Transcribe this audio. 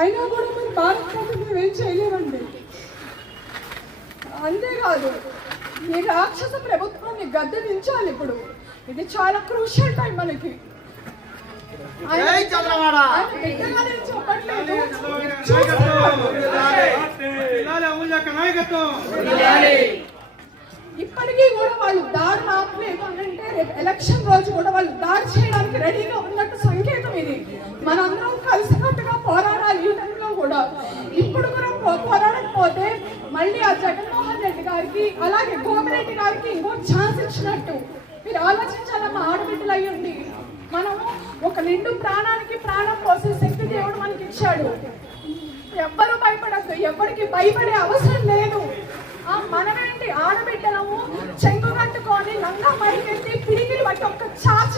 అయినా కూడా మీరు భారత ప్రభుత్వం ఏం చేయలేవండి. అంతేకాదు ఈ రాక్షస ప్రభుత్వాన్ని గద్దె దించాలి. ఇప్పుడు ఇది చాలా క్రూషియల్ టైం మనకి. చెప్పట్లేదు, ఇప్పటికీ కూడా వాళ్ళు దాడి ఆపలేదు అంటే రేపు ఎలక్షన్ రోజు కూడా వాళ్ళు దాడి చేయడానికి రెడీగా ఉన్నట్టు సంకేతం ఇది. మనందరం కలిసికట్టుగా పోరాడాలి. ఈ టైంలో కూడా ఇప్పుడు కూడా పోరాడకపోతే మళ్ళీ ఆ జగన్మోహన్ రెడ్డి గారికి అలాగే కోమిరెడ్డి గారికి ఇంకో ఛాన్స్ ఇచ్చినట్టు. మీరు ఆలోచించాలమ్మా, ఆడబిడ్డలు అయ్యండి. మనము ఒక నిండు ప్రాణానికి ప్రాణం పోసే శక్తి దేవుడు మనకి ఇచ్చాడు. ఎవ్వరూ భయపడద్దు, ఎవరికి భయపడే అవసరం లేదు. మనమేంటి ఆడబిడ్డలము చెంగు కట్టుకొని లంగా పైకెత్తి పిడికిలు బట్టి ఒక్క చాచి